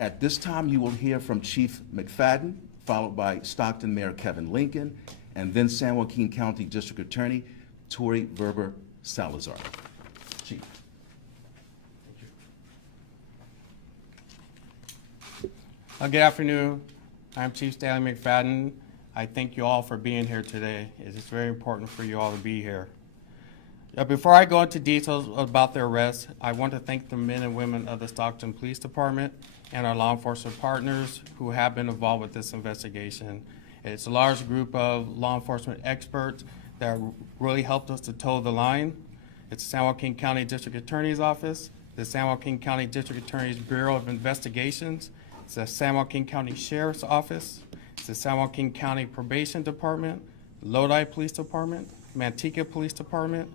At this time, you will hear from Chief McFadden, followed by Stockton Mayor Kevin Lincoln, and then San Joaquin County District Attorney Tori Verber Salazar. Chief. Good afternoon. I'm Chief Stanley McFadden. I thank you all for being here today. It is very important for you all to be here. Before I go into details about the arrest, I want to thank the men and women of the Stockton Police Department and our law enforcement partners who have been involved with this investigation. It's a large group of law enforcement experts that really helped us to toe the line. It's the San Joaquin County District Attorney's Office, the San Joaquin County District Attorney's Bureau of Investigations, it's the San Joaquin County Sheriff's Office, it's the San Joaquin County Probation Department, Lodi Police Department, Manteca Police Department,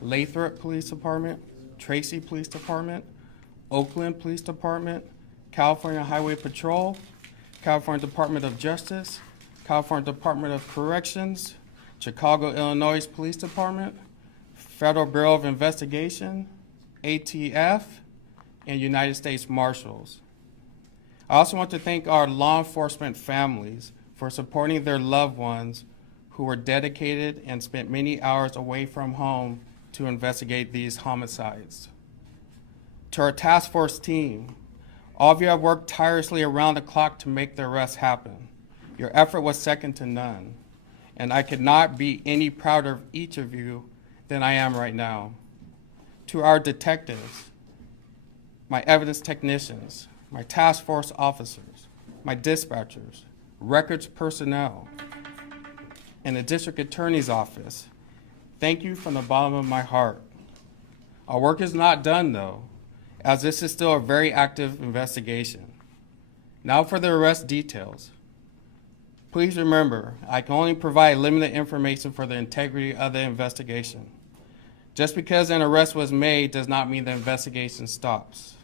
Lathrop Police Department, Tracy Police Department, Oakland Police Department, California Highway Patrol, California Department of Justice, California Department of Corrections, Chicago, Illinois Police Department, Federal Bureau of Investigation, ATF, and United States Marshals. I also want to thank our law enforcement families for supporting their loved ones who were dedicated and spent many hours away from home to investigate these homicides. To our task force team, all of you have worked tirelessly around the clock to make the arrest happen. Your effort was second to none, and I could not be any prouder of each of you than I am right now. To our detectives, my evidence technicians, my task force officers, my dispatchers, records personnel, and the district attorney's office, thank you from the bottom of my heart. Our work is not done though, as this is still a very active investigation. Now for the arrest details. Please remember, I can only provide limited information for the integrity of the investigation. Just because an arrest was made does not mean the investigation stops.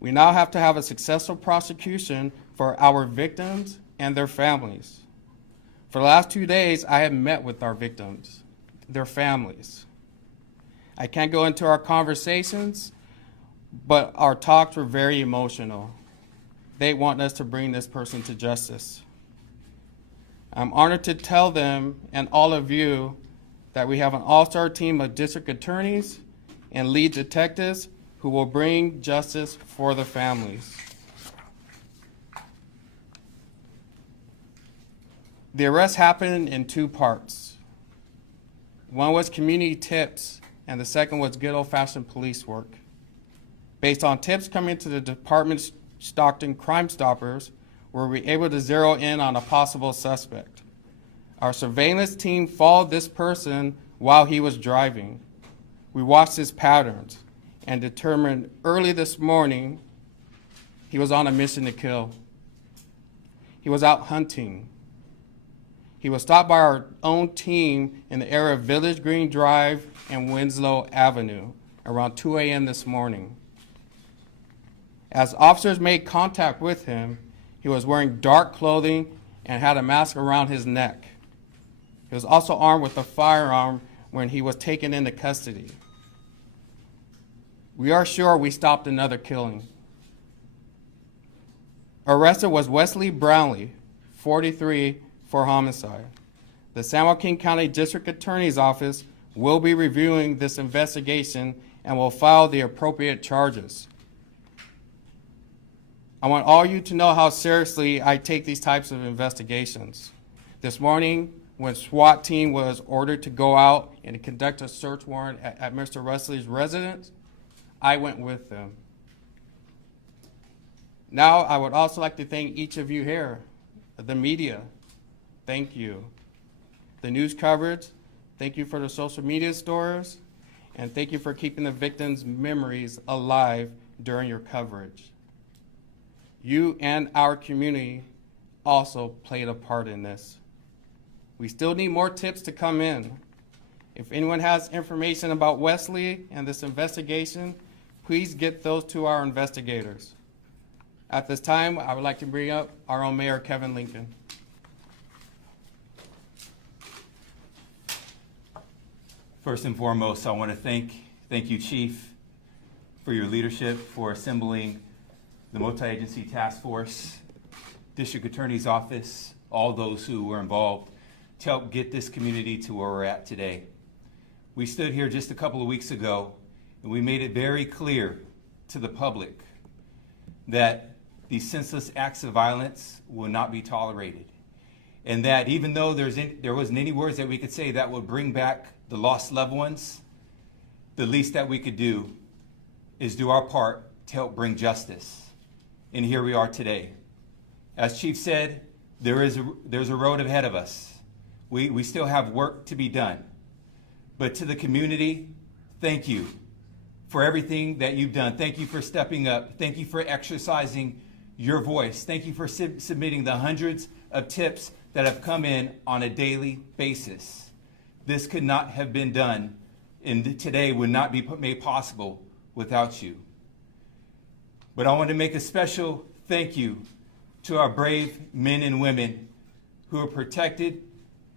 We now have to have a successful prosecution for our victims and their families. For the last 2 days, I have met with our victims, their families. I can't go into our conversations, but our talks were very emotional. They want us to bring this person to justice. I'm honored to tell them and all of you that we have an all-star team of district attorneys and lead detectives who will bring justice for the families. The arrest happened in 2 parts. One was community tips, and the second was good old-fashioned police work. Based on tips coming to the department's Stockton Crime Stoppers, were we able to zero in on a possible suspect. Our surveillance team followed this person while he was driving. We watched his patterns and determined early this morning he was on a mission to kill. He was out hunting. He was stopped by our own team in the area of Village Green Drive and Winslow Avenue around 2 a.m. this morning. As officers made contact with him, he was wearing dark clothing and had a mask around his neck. He was also armed with a firearm when he was taken into custody. We are sure we stopped another killing. Arrested was Wesley Brownlee, 43, for homicide. The San Joaquin County District Attorney's Office will be reviewing this investigation and will file the appropriate charges. I want all you to know how seriously I take these types of investigations. This morning, when SWAT team was ordered to go out and conduct a search warrant at Mr. Wesley's residence, I went with them. Now, I would also like to thank each of you here, the media. Thank you. The news coverage, thank you for the social media stories, and thank you for keeping the victims' memories alive during your coverage. You and our community also played a part in this. We still need more tips to come in. If anyone has information about Wesley and this investigation, please get those to our investigators. At this time, I would like to bring up our own Mayor, Kevin Lincoln. First and foremost, I want to thank you, Chief, for your leadership, for assembling the multi-agency task force, district attorney's office, all those who were involved to help get this community to where we're at today. We stood here just a couple of weeks ago and we made it very clear to the public that these senseless acts of violence will not be tolerated. And that even though there wasn't any words that we could say that would bring back the lost loved ones, the least that we could do is do our part to help bring justice. And here we are today. As Chief said, there's a road ahead of us. We still have work to be done. But to the community, thank you for everything that you've done. Thank you for stepping up. Thank you for exercising your voice. Thank you for submitting the hundreds of tips that have come in on a daily basis. This could not have been done, and today would not be made possible without you. But I want to make a special thank you to our brave men and women who are protected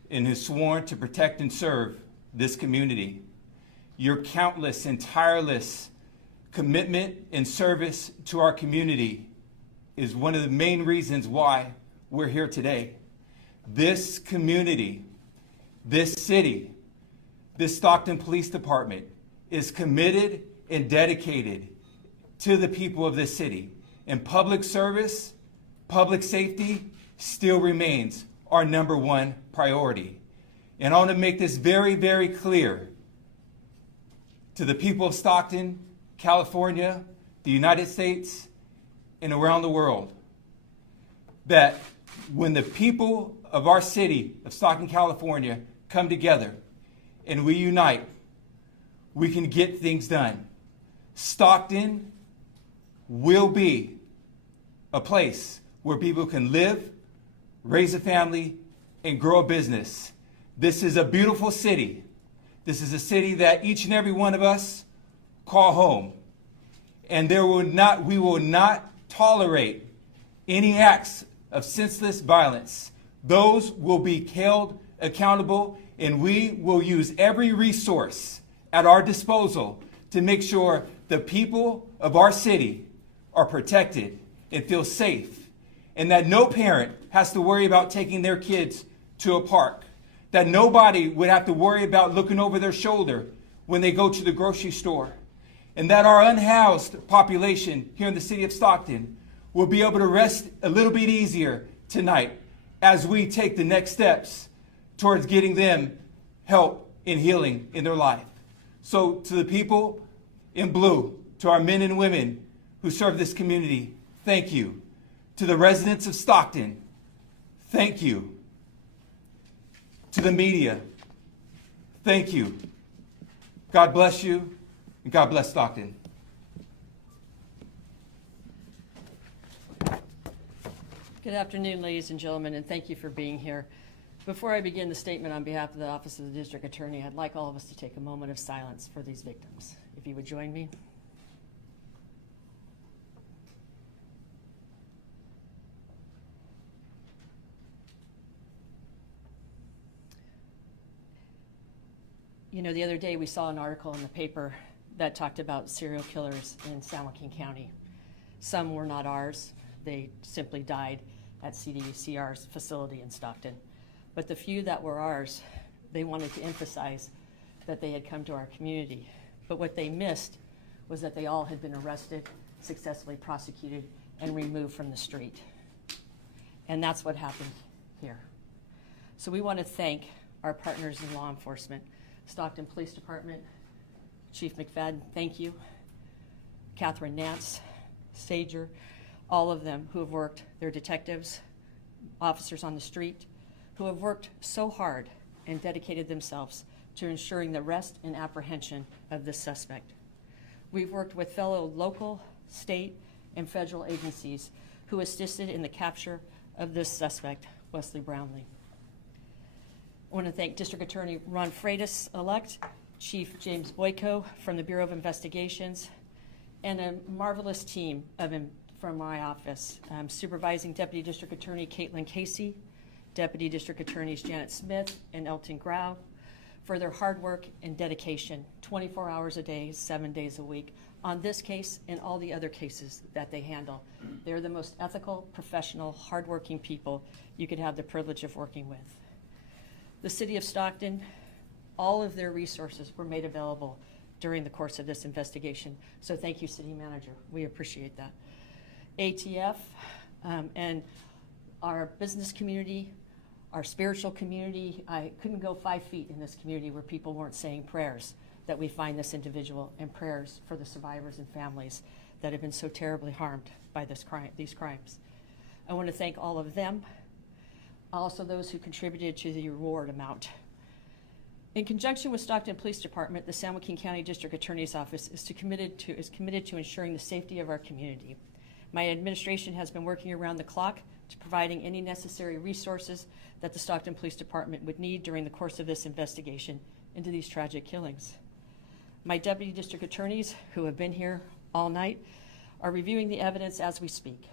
and who sworn to protect and serve this community. Your countless and tireless commitment and service to our community is one of the main reasons why we're here today. This community, this city, this Stockton Police Department is committed and dedicated to the people of this city. And public service, public safety still remains our number one priority. And I want to make this very, very clear to the people of Stockton, California, the United States, and around the world, that when the people of our city of Stockton, California come together and we unite, we can get things done. Stockton will be a place where people can live, raise a family, and grow a business. This is a beautiful city. This is a city that each and every one of us call home. And we will not tolerate any acts of senseless violence. Those will be held accountable, and we will use every resource at our disposal to make sure the people of our city are protected and feel safe, and that no parent has to worry about taking their kids to a park, that nobody would have to worry about looking over their shoulder when they go to the grocery store, and that our unhoused population here in the city of Stockton will be able to rest a little bit easier tonight as we take the next steps towards getting them help and healing in their life. So to the people in blue, to our men and women who serve this community, thank you. To the residents of Stockton, thank you. To the media, thank you. God bless you, and God bless Stockton. Good afternoon, ladies and gentlemen, and thank you for being here. Before I begin the statement on behalf of the Office of the District Attorney, I'd like all of us to take a moment of silence for these victims. If you would join me. You know, the other day we saw an article in the paper that talked about serial killers in San Joaquin County. Some were not ours. They simply died at CDCR's facility in Stockton. But the few that were ours, they wanted to emphasize that they had come to our community. But what they missed was that they all had been arrested, successfully prosecuted, and removed from the street. And that's what happened here. So we want to thank our partners in law enforcement, Stockton Police Department, Chief McFadden, thank you, Catherine Nance, Sager, all of them who have worked, they're detectives, officers on the street, who have worked so hard and dedicated themselves to ensuring the arrest and apprehension of this suspect. We've worked with fellow local, state, and federal agencies who assisted in the capture of this suspect, Wesley Brownlee. I want to thank District Attorney Ron Freitas-elect, Chief James Boyko from the Bureau of Investigations, and a marvelous team from my office, Supervising Deputy District Attorney Caitlin Casey, Deputy District Attorneys Janet Smith and Elton Grau, for their hard work and dedication, 24 hours a day, 7 days a week, on this case and all the other cases that they handle. They're the most ethical, professional, hardworking people you could have the privilege of working with. The City of Stockton, all of their resources were made available during the course of this investigation. So thank you, City Manager. We appreciate that. ATF and our business community, our spiritual community. I couldn't go 5 feet in this community where people weren't saying prayers that we find this individual, and prayers for the survivors and families that have been so terribly harmed by these crimes. I want to thank all of them, also those who contributed to the reward amount. In conjunction with Stockton Police Department, the San Joaquin County District Attorney's Office is committed to ensuring the safety of our community. My administration has been working around the clock to providing any necessary resources that the Stockton Police Department would need during the course of this investigation into these tragic killings. My deputy district attorneys, who have been here all night, are reviewing the evidence as we speak,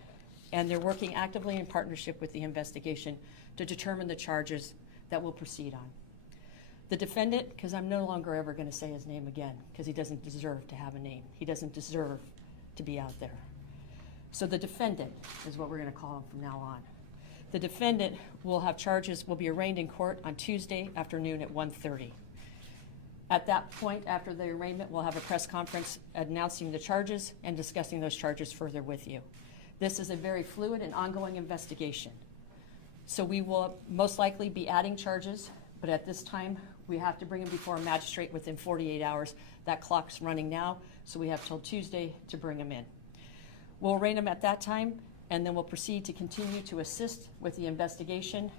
and they're working actively in partnership with the investigation to determine the charges that we'll proceed on. The defendant, because I'm no longer ever going to say his name again, because he doesn't deserve to have a name. He doesn't deserve to be out there. So the defendant is what we're going to call him from now on. The defendant will be arraigned in court on Tuesday afternoon at 1:30. At that point, after the arraignment, we'll have a press conference announcing the charges and discussing those charges further with you. This is a very fluid and ongoing investigation. So we will most likely be adding charges, but at this time, we have to bring him before a magistrate within 48 hours. That clock's running now, so we have till Tuesday to bring him in. We'll arraign him at that time, and then we'll proceed to continue to assist with the investigation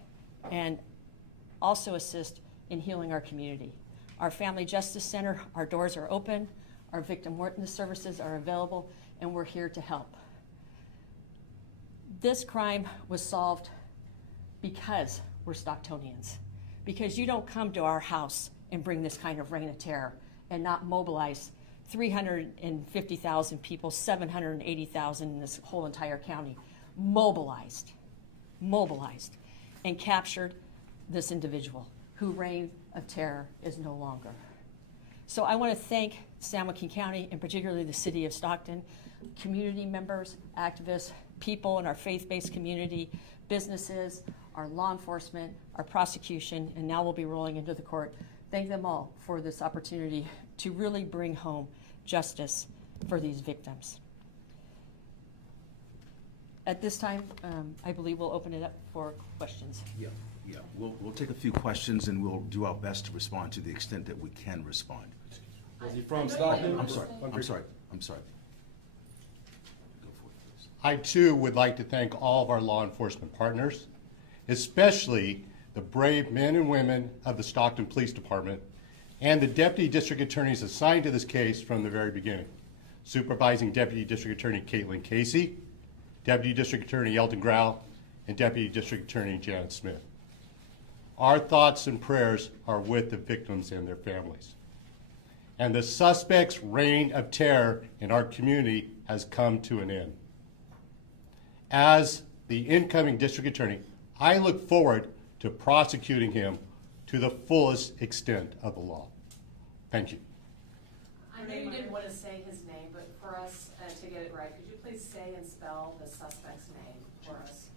and also assist in healing our community. Our Family Justice Center, our doors are open, our victim witness services are available, and we're here to help. This crime was solved because we're Stocktonians, because you don't come to our house and bring this kind of reign of terror and not mobilize 350,000 people, 780,000 in this whole entire county, mobilized, and captured this individual who reign of terror is no longer. So I want to thank San Joaquin County, and particularly the City of Stockton, community members, activists, people in our faith-based community, businesses, our law enforcement, our prosecution, and now we'll be rolling into the court. Thank them all for this opportunity to really bring home justice for these victims. At this time, I believe we'll open it up for questions. Yeah. We'll take a few questions and we'll do our best to respond to the extent that we can respond. Was he from Stockton? I'm sorry. Go for it, please. I too would like to thank all of our law enforcement partners, especially the brave men and women of the Stockton Police Department and the deputy district attorneys assigned to this case from the very beginning. Supervising Deputy District Attorney Caitlin Casey, Deputy District Attorney Elton Grau, and Deputy District Attorney Janet Smith. Our thoughts and prayers are with the victims and their families. And the suspect's reign of terror in our community has come to an end. As the incoming district attorney, I look forward to prosecuting him to the fullest extent of the law. Thank you. I know you didn't want to say his name, but for us to get it right, could you please say and spell the suspect's name for us?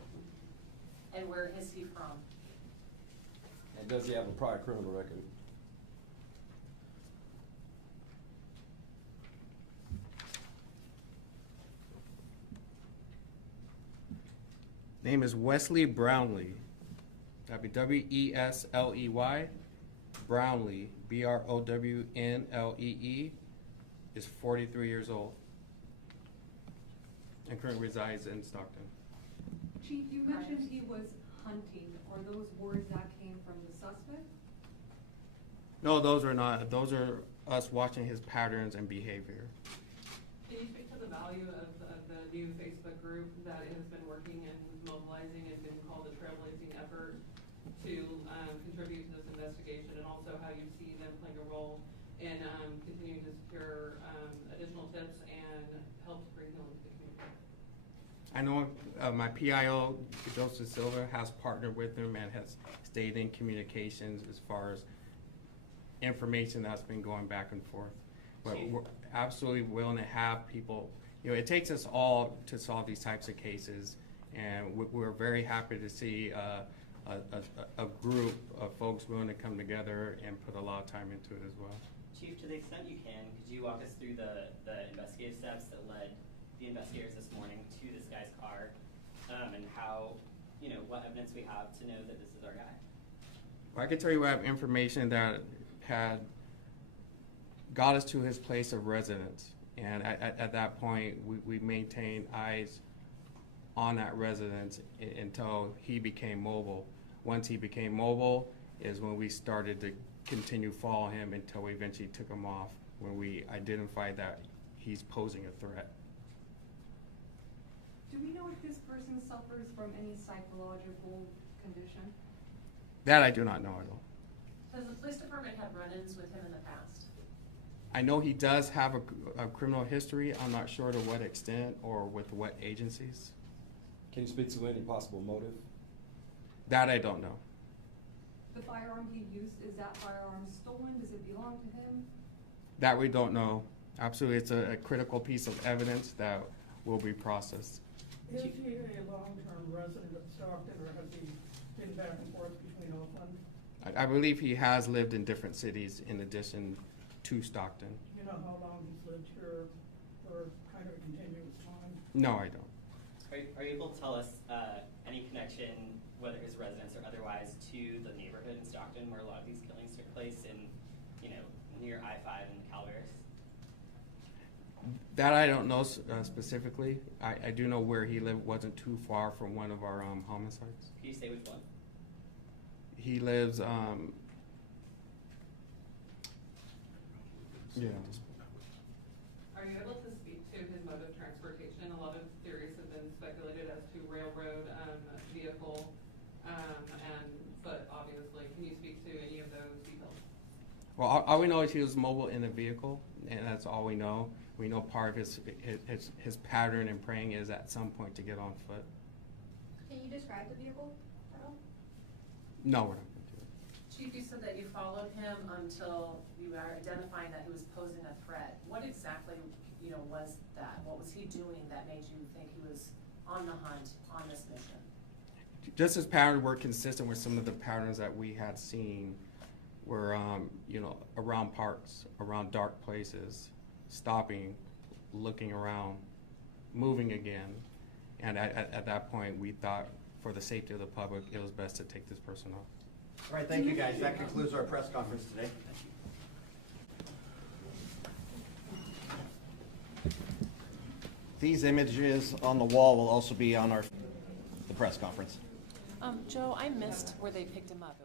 And where is he from? And does he have a prior criminal record? Name is Wesley Brownlee. That'd be W-E-S-L-E-Y. Brownlee, B-R-O-W-N-L-E-E, is 43 years old and currently resides in Stockton. Chief, you mentioned he was hunting. Are those words that came from the suspect? No, those are not. Those are us watching his patterns and behavior. Can you speak to the value of the new Facebook group that has been working and mobilizing and been called a trailblazing effort to contribute to this investigation, and also how you see them playing a role in continuing to secure additional tips and help to bring healing to the community? I know my PIO, Joseph Silva, has partnered with him and has stayed in communications as far as information that's been going back and forth. But we're absolutely willing to have people, you know, it takes us all to solve these types of cases, and we're very happy to see a group of folks willing to come together and put a lot of time into it as well. Chief, to the extent you can, could you walk us through the investigative steps that led the investigators this morning to this guy's car, and how, you know, what evidence we have to know that this is our guy? Well, I can tell you we have information that had got us to his place of residence, and at that point, we maintained eyes on that residence until he became mobile. Once he became mobile is when we started to continue following him until we eventually took him off, when we identified that he's posing a threat. Do we know if this person suffers from any psychological condition? That I do not know at all. Has the police department had run-ins with him in the past? I know he does have a criminal history. I'm not sure to what extent or with what agencies. Can you speak to any possible motive? That I don't know. The firearm he used, is that firearm stolen? Does it belong to him? That we don't know. Absolutely, it's a critical piece of evidence that will be processed. Is he a long-term resident of Stockton, or has he been back and forth between Oakland? I believe he has lived in different cities in addition to Stockton. Do you know how long he's lived here for kind of a continuous time? No, I don't. Are you able to tell us any connection, whether his residence or otherwise, to the neighborhood in Stockton where a lot of these killings took place in, you know, near I-5 and Calaveras? That I don't know specifically. I do know where he lived wasn't too far from one of our homicides. Can you say which one? He lives, yeah. Are you able to speak to his mode of transportation? A lot of theories have been speculated as to railroad, vehicle, and foot, obviously. Can you speak to any of those details? Well, all we know is he was mobile in a vehicle, and that's all we know. We know part of his pattern in praying is at some point to get on foot. Can you describe the vehicle at all? No, we're not going to do it. Chief, you said that you followed him until you were identifying that he was posing a threat. What exactly, you know, was that? What was he doing that made you think he was on the hunt, on this mission? Just his patterns were consistent with some of the patterns that we had seen were, you know, around parks, around dark places, stopping, looking around, moving again. And at that point, we thought for the safety of the public, it was best to take this person off. All right, thank you guys. That concludes our press conference today. These images on the wall will also be on the press conference. Joe, I missed where they picked him up.